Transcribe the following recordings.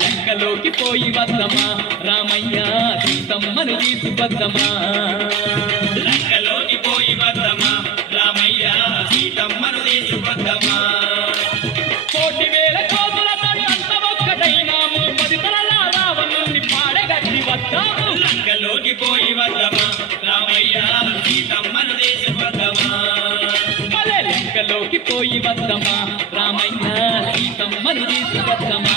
లంకలోకి పోయి వద్దమా రామయ్య సీతమ్మను తీసుకొద్దమా లంకలోకి పోయి వద్దమా రామయ్య సీతమ్మను తీసుకొద్దమా కోటి వేల కోతులతో అంత ఒక్కటైనాము 10 తలల రావణుని పాడగట్టి వద్దాము లంకలోకి పోయి వద్దమా రామయ్య సీతమ్మను తీసుకొద్దమా లంకలోకి పోయి వద్దమా రామయ్య సీతమ్మను తీసుకొద్దమా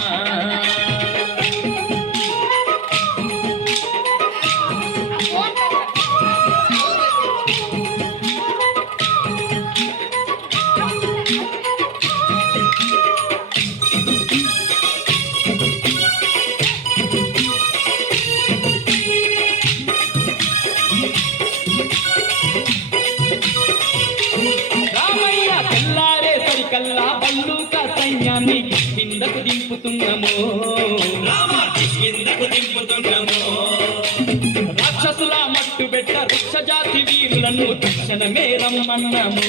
కల్లా బల్లూక సైన్యాన్ని కిందకు దింపుతున్నాము రాక్షసుల మట్టు పెట్ట వృక్ష జాతి వీరులను తక్షణమే రమ్మన్నాము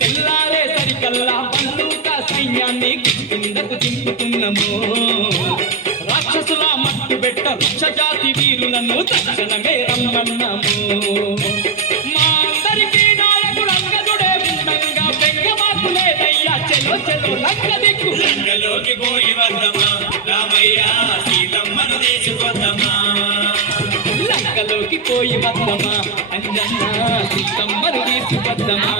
తెల్లారే సరికల్లా బల్లూక సైన్యాన్ని కిందకు దింపుతున్నాము రాక్షసుల మట్టు పెట్ట వృక్ష జాతి వీరులను తక్షణమే రమ్మన్నాము లంకలోకి పోయి వద్దమా రామయ్య సీతమ్మను తీసుకొద్దమా లంకలోకి పోయి వద్దమా అంజన్న సీతమ్మను తీసుకొద్దమా